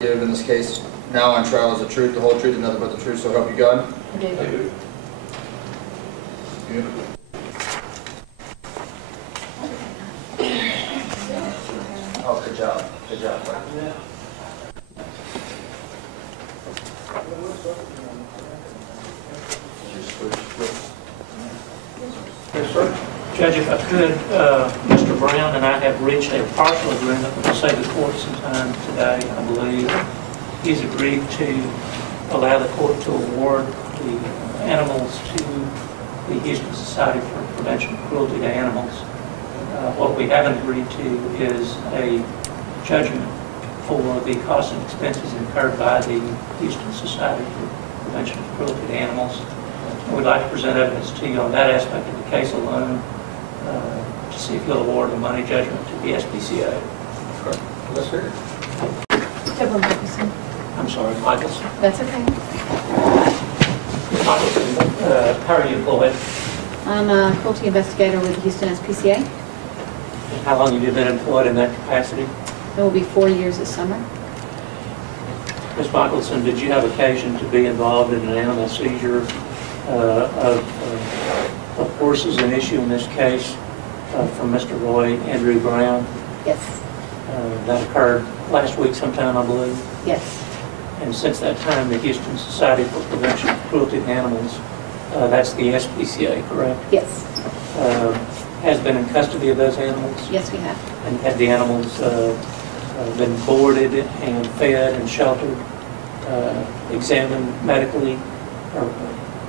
Give in this case now on trial is the truth, the whole truth, and nothing but the truth, so help you God? I do. Oh, good job. Good job. Yes, sir. Judge, if I could, Mr. Brown and I have reached a partial agreement to save the court some time today, I believe. He's agreed to allow the court to award the animals to the Houston Society for Prevention of Cruelty to Animals. What we haven't agreed to is a judgment for the costs and expenses incurred by the Houston Society for Prevention of Cruelty to Animals. We'd like to present evidence to you on that aspect of the case alone to see if you'll award a money judgment to the Spca. Let's hear it. Deborah Michelson. I'm sorry, Michelson. That's okay. Michelson, how are you employed? I'm a cruelty investigator with the Houston Spca. How long have you been employed in that capacity? It will be 4 years this summer. Ms. Michelson, did you have occasion to be involved in an animal seizure of horses, an issue in this case from Mr. Roy Andrew Brown? Yes. That occurred last week sometime, I believe. Yes. And since that time, the Houston Society for Prevention of Cruelty to Animals, that's the Spca, correct? Yes. Has been in custody of those animals? Yes, we have. And have the animals been boarded and fed and sheltered, examined medically or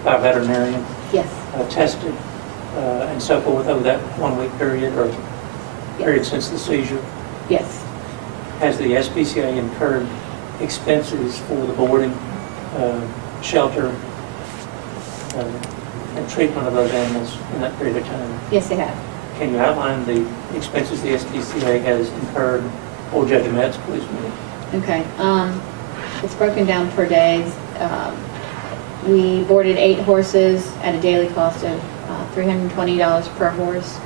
by a veterinarian? Yes. Tested and so forth over that 1 week period or period since the seizure? Yes. Has the Spca incurred expenses for the boarding, shelter, and treatment of those animals in that period of time? Yes, they have. Can you outline the expenses the Spca has incurred for Judge Metz, please? Okay. It's broken down per days. We boarded 8 horses at a daily cost of $320 per horse.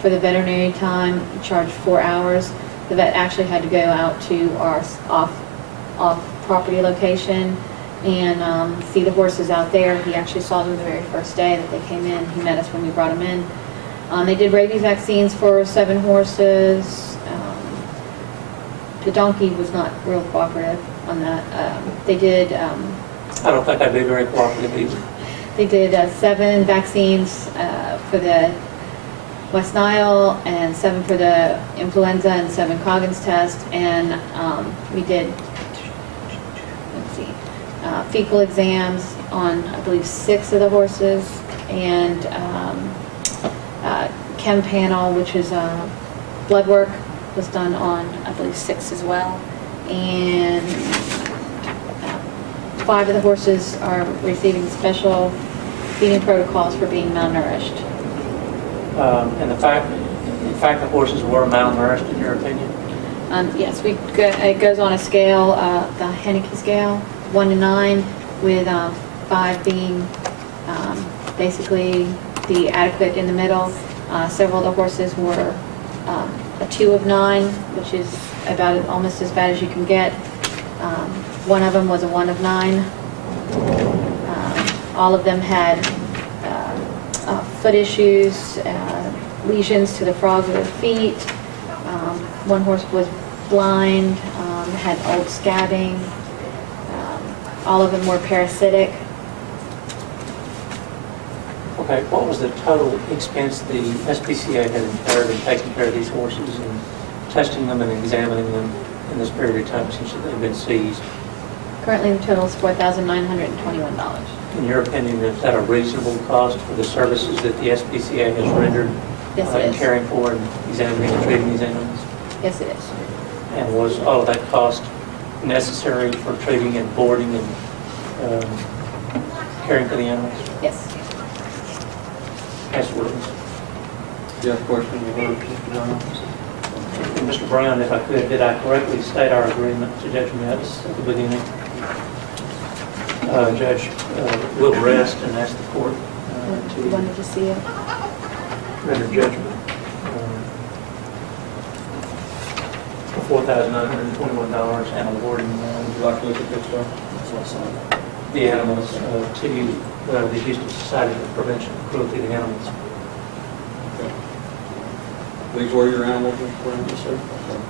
For the veterinary time, we charged 4 hours. The vet actually had to go out to our off-property location and see the horses out there. He actually saw them the very first day that they came in. He met us when we brought them in. They did rabies vaccines for 7 horses. The donkey was not real cooperative on that. They did... I don't think I'd be very cooperative either. They did 7 vaccines for the West Nile and 7 for the influenza and 7 Coggins tests, and we did, let's see, fecal exams on, I believe, 6 of the horses, and chem panel, which is blood work, was done on, I believe, 6 as well, and 5 of the horses are receiving special feeding protocols for being malnourished. And in fact, the horses were malnourished, in your opinion? Yes, it goes on a scale, the Henneke scale, 1 to 9, with 5 being basically the adequate in the middle. Several of the horses were a 2 of 9, which is about almost as bad as you can get. One of them was a 1 of 9. All of them had foot issues, lesions to the frogs of their feet. One horse was blind, had old scabbing. All of them were parasitic. Okay, what was the total expense the Spca had incurred in taking care of these horses and testing them and examining them in this period of time since they've been seized? Currently the total is $4,921. In your opinion, is that a reasonable cost for the services that the Spca has rendered Yes, it in is. caring for and examining and treating these animals? Yes, it is. And was all of that cost necessary for treating and boarding and caring for the animals? Yes. Ask the witness. Do you have a question? And Mr. Brown, if I could, did I correctly state our agreement to Judge Metz at the beginning? Judge, we'll rest and ask the court You wanted to see it? render judgment. $4,921 and awarding Would you like to look at this, sir? the animals to the Houston Society for Prevention of Cruelty to Animals. Okay. These were your animals, Mr. Brown? Yes, sir. Okay.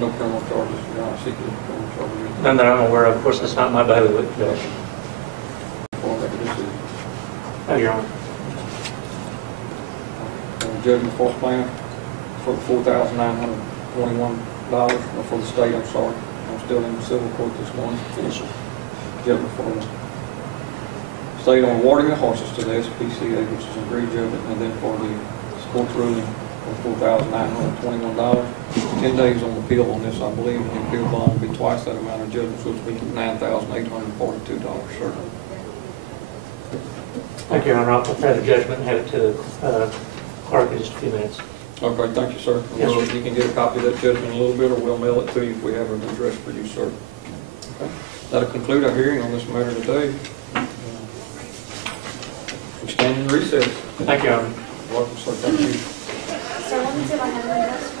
No criminal charges, you're not seeking criminal charges? None that I'm aware of. Of course, it's not my bailiwick, Judge. For that decision. Oh, Your Honor. Judgment for plan for $4,921 for the state, I'm sorry. I'm still in the civil court this morning. Yes, sir. Judgment for the state on awarding the horses to the Spca, which is an agreed judgment, and then for the court's ruling for $4,921. 10 days on appeal on this, I believe, and the appeal bond will be twice that amount of judgment, so it's be $9,842, sir. Thank you, Your Honor. I'll prepare the judgment and have it to the clerk in just a few minutes. Okay, thank you, sir. Yes, sir. You can get a copy of that judgment in a little bit, or we'll mail it to you if we have an address for you, sir. Okay. That'll conclude our hearing on this matter today. We stand in recess. Thank you, Your Honor. Welcome, sir. Thank you. So let me see if I have an address.